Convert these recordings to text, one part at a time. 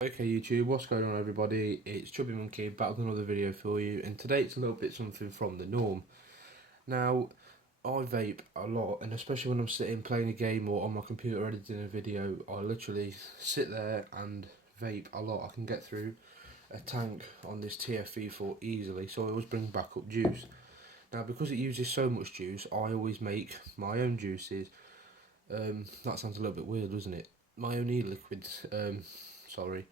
Okay YouTube, what's going on everybody? It's Chubby Monkey back with another video for you, and today it's a little bit something from the norm. Now, I vape a lot, and especially when I'm sitting playing a game or on my computer editing a video, I literally sit there and vape a lot. I can get through a tank on this TFV4 easily, so I always bring backup juice. Now, because it uses so much juice, I always make my own juices. That sounds a little bit weird, doesn't it? My own e-liquids, sorry.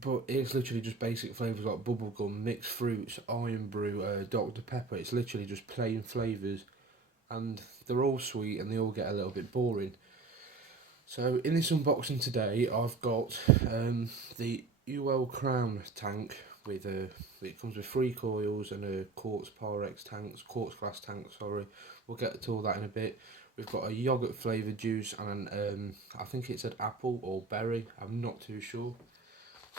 But it's literally just basic flavours like bubblegum, mixed fruits, iron brew, Dr Pepper. It's literally just plain flavours, and they're all sweet and they all get a little bit boring. So in this unboxing today, I've got the Uwell Crown tank with it comes with 3 coils and a quartz glass tank. Sorry, we'll get to all that in a bit. We've got a yoghurt flavoured juice and I think it said apple or berry. I'm not too sure.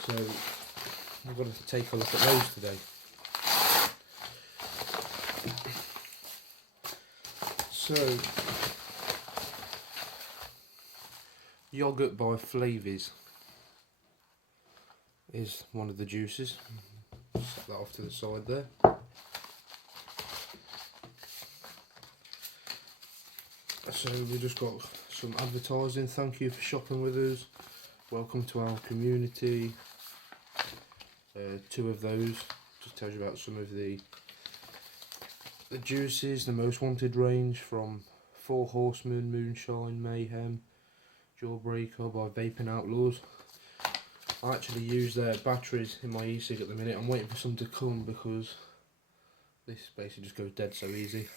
So we've got to take a look at those today. So, Yoghurt by Flavies is one of the juices. Set that off to the side there. So we just got some advertising. Thank you for shopping with us. Welcome to our community. 2 of those. Just tells you about some of the juices. The most wanted range from 4 Horsemen, Moonshine, Mayhem, Jawbreaker by Vaping Outlaws. I actually use their batteries in my e-cig at the minute. I'm waiting for some to come because this basically just goes dead so easy.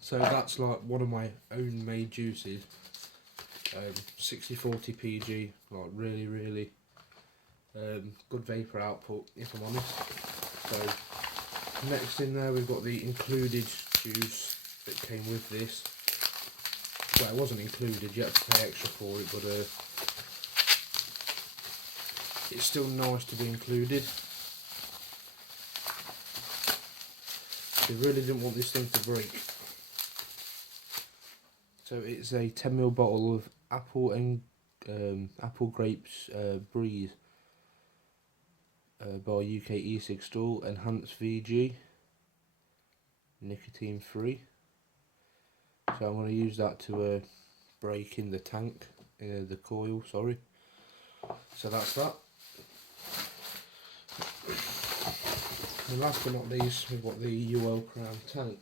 So that's like one of my own made juices. 60-40 PG, like really good vapor output if I'm honest. So next in there we've got the included juice that came with this. Well, it wasn't included, you had to pay extra for it, but it's still nice to be included. They really didn't want this thing to break. So it's a 10ml bottle of apple and apple grapes breeze by UK e-cig stall, enhanced VG, nicotine free. So I'm going to use that to break in the tank, the coil, sorry. So that's that. And last but not least, we've got the Uwell Crown tank.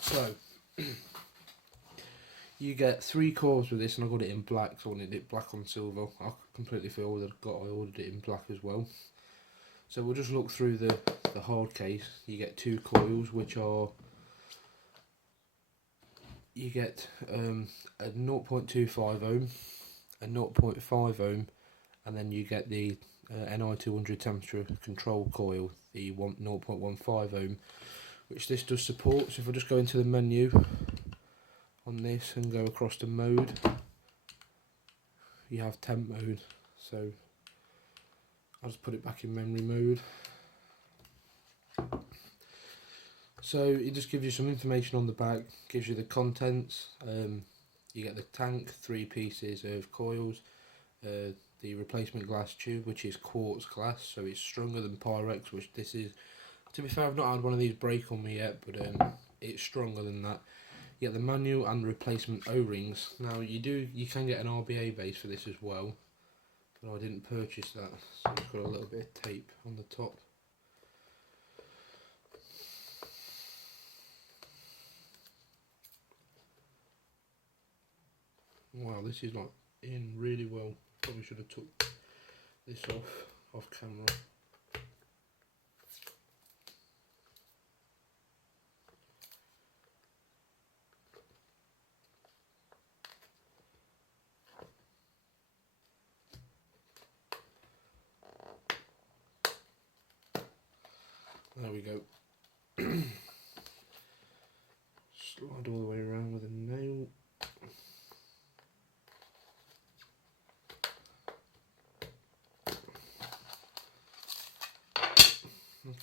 So you get 3 cores with this, and I got it in black, so I wanted it black on silver. I completely feel that I ordered it in black as well. So we'll just look through the hard case. You get 2 coils, which are, you get a 0.25 ohm, a 0.5 ohm, and then you get the NI200 temperature control coil, the 0.15 ohm, which this does support. So if I just go into the menu on this and go across to mode, you have temp mode. So I'll just put it back in memory mode. So it just gives you some information on the back, gives you the contents. You get the tank, 3 pieces of coils, the replacement glass tube, which is quartz glass, so it's stronger than Pyrex, which this is. To be fair, I've not had one of these break on me yet, but it's stronger than that. You get the manual and replacement O-rings. Now you can get an RBA base for this as well, but I didn't purchase that, so I've got a little bit of tape on the top. Wow, this is like in really well. Probably should have took this off camera. There we go. Slide all the way around with a nail.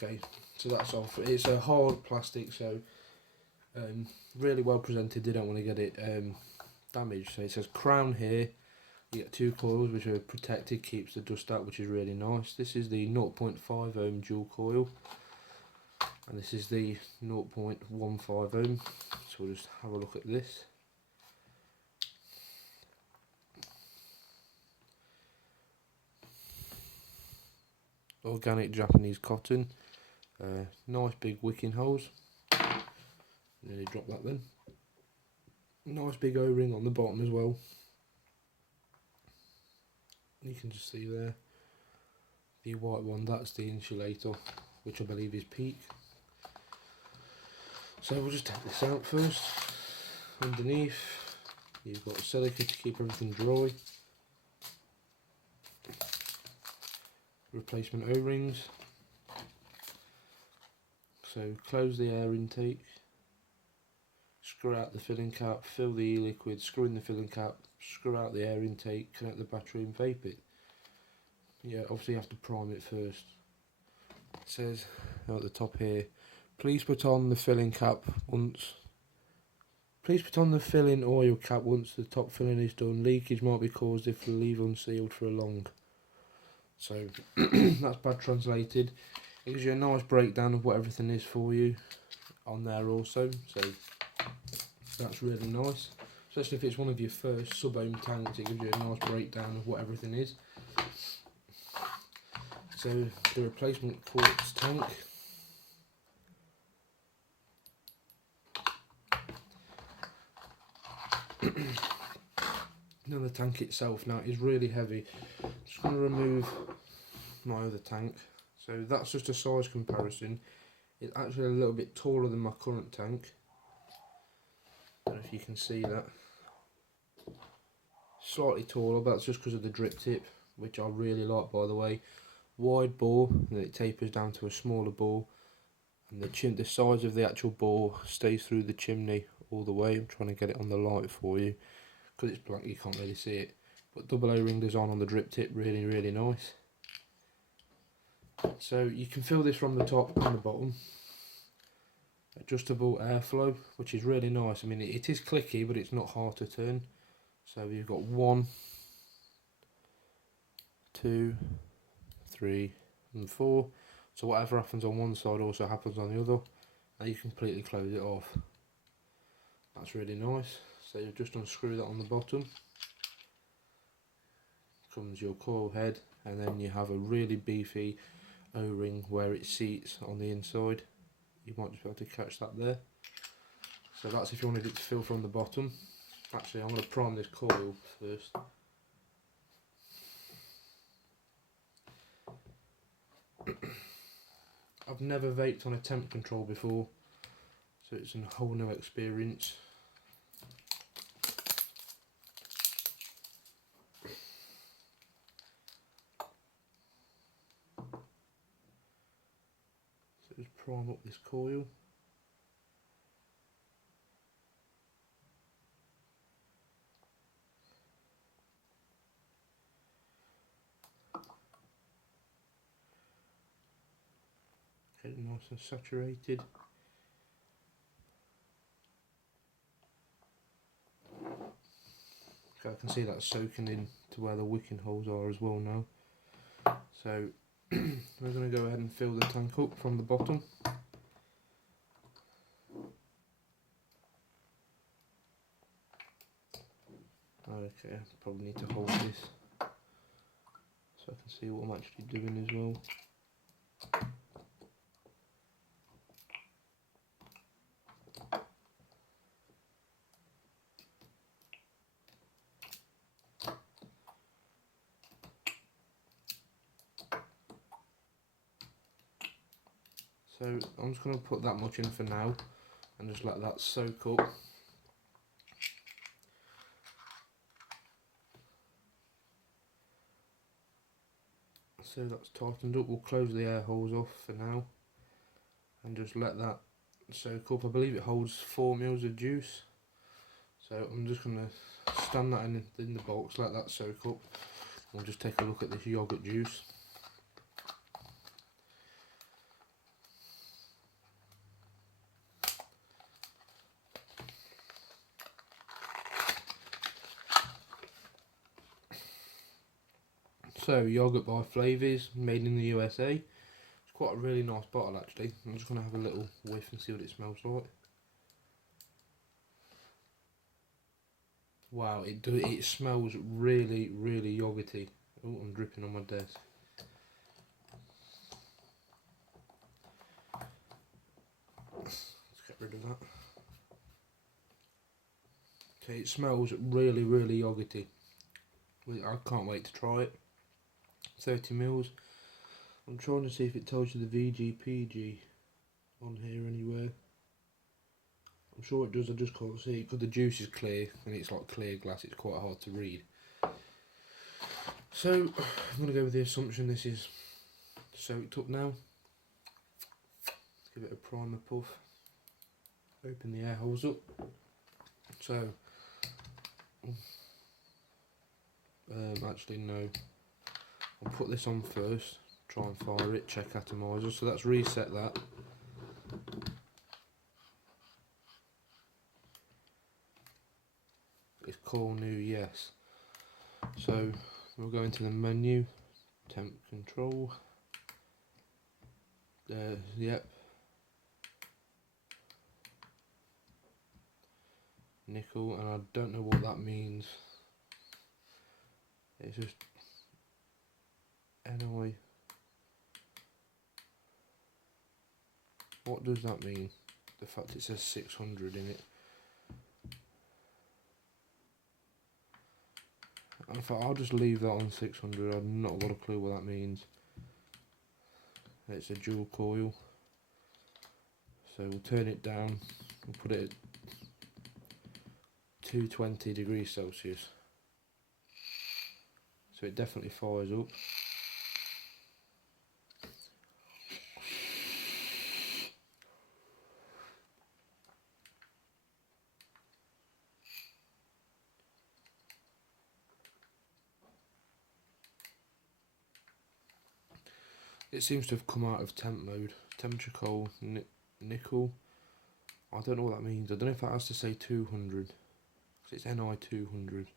Okay, so that's off. It's a hard plastic, so really well presented. They don't want to get it damaged. So it says Crown here. You get 2 coils which are protected, keeps the dust out, which is really nice. This is the 0.5 ohm dual coil, and this is the 0.15 ohm. So we'll just have a look at this. Organic Japanese cotton. Nice big wicking holes. Nearly dropped that then. Nice big O-ring on the bottom as well. You can just see there the white one, that's the insulator, which I believe is PEEK. So we'll just take this out first. Underneath you've got silica to keep everything dry, replacement O-rings. So close the air intake, screw out the filling cap, fill the e-liquid, screw in the filling cap, screw out the air intake, connect the battery and vape it. Yeah, obviously you have to prime it first. It says at the top here, please put on the filling oil cap once the top filling is done. Leakage might be caused if you leave unsealed for long. So that's bad translated. It gives you a nice breakdown of what everything is for you on there also. So that's really nice. Especially if it's one of your first sub-ohm tanks, it gives you a nice breakdown of what everything is. So the replacement quartz tank. Now the tank itself now is really heavy. Just going to remove my other tank. So that's just a size comparison. It's actually a little bit taller than my current tank. I don't know if you can see that. Slightly taller, but that's just because of the drip tip, which I really like, by the way. Wide bore, and then it tapers down to a smaller bore, and the size of the actual bore stays through the chimney all the way. I'm trying to get it on the light for you because it's black, you can't really see it, but double O-ring design on the drip tip, really nice. So you can fill this from the top and the bottom. Adjustable airflow, which is really nice. I mean, it is clicky, but it's not hard to turn. So you've got 1, 2, 3 and 4. So whatever happens on one side also happens on the other, and you completely close it off. That's really nice. So you just unscrew that on the bottom. Comes your coil head, and then you have a really beefy O-ring where it seats on the inside. You might just be able to catch that there. So that's if you wanted it to fill from the bottom. Actually, I'm going to prime this coil first. I've never vaped on a temp control before, so it's a whole new experience. So just prime up this coil. Get it nice and saturated. Okay, I can see that soaking in to where the wicking holes are as well now. So we're going to go ahead and fill the tank up from the bottom. Okay, I probably need to hold this so I can see what I'm actually doing as well. So I'm just going to put that much in for now and just let that soak up. So that's tightened up. We'll close the air holes off for now and just let that soak up. I believe it holds 4 mils of juice. So I'm just going to stand that in the box, let that soak up. We'll just take a look at this yoghurt juice. So, Yoghurt by Flavies, made in the USA. It's quite a really nice bottle actually. I'm just going to have a little whiff and see what it smells like. Wow, it smells really, really yoghurty. Oh, I'm dripping on my desk. Let's get rid of that. Okay, it smells really, really yoghurty. I can't wait to try it. 30 mils. I'm trying to see if it tells you the VGPG on here anywhere. I'm sure it does, I just can't see it because the juice is clear and it's like clear glass, it's quite hard to read. So, I'm going to go with the assumption this is soaked up now. Let's give it a primer puff. Open the air holes up. So, actually no. I'll put this on first, try and fire it, check atomizer. So that's reset that. It's call new yes. So we'll go into the menu, temp control. Yep. Nickel, and I don't know what that means. It's just NI. What does that mean? The fact it says 600 in it. In fact, I'll just leave that on 600. I've not got a clue what that means. It's a dual coil. So we'll turn it down. We'll put it at 220 degrees Celsius. So it definitely fires up. It seems to have come out of temp mode. Temperature cold, nickel. I don't know what that means. I don't know if that has to say 200. Because it's NI 200.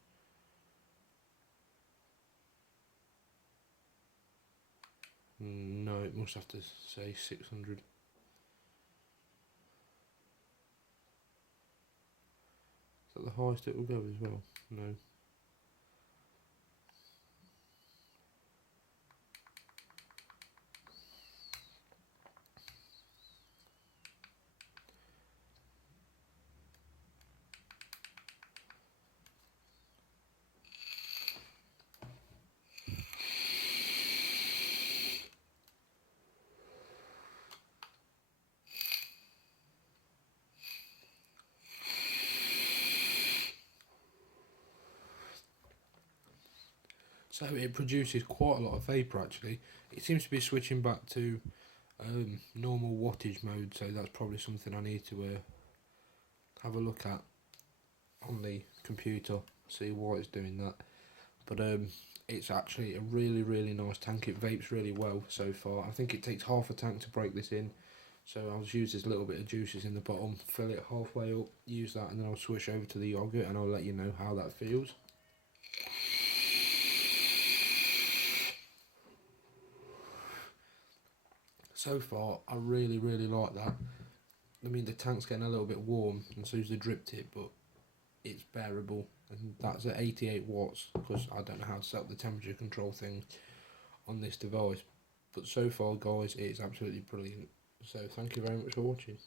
No, it must have to say 600. Is that the highest it will go as well? No. So it produces quite a lot of vapour actually. It seems to be switching back to normal wattage mode, so that's probably something I need to have a look at on the computer, see why it's doing that. But it's actually a really, really nice tank. It vapes really well so far. I think it takes half a tank to break this in. So I'll just use this little bit of juices in the bottom, fill it halfway up, use that, and then I'll switch over to the yoghurt and I'll let you know how that feels. So far, I really, really like that. I mean, the tank's getting a little bit warm, and so is the drip tip, but it's bearable. And that's at 88 watts, because I don't know how to set up the temperature control thing on this device. But so far, guys, it's absolutely brilliant. So thank you very much for watching.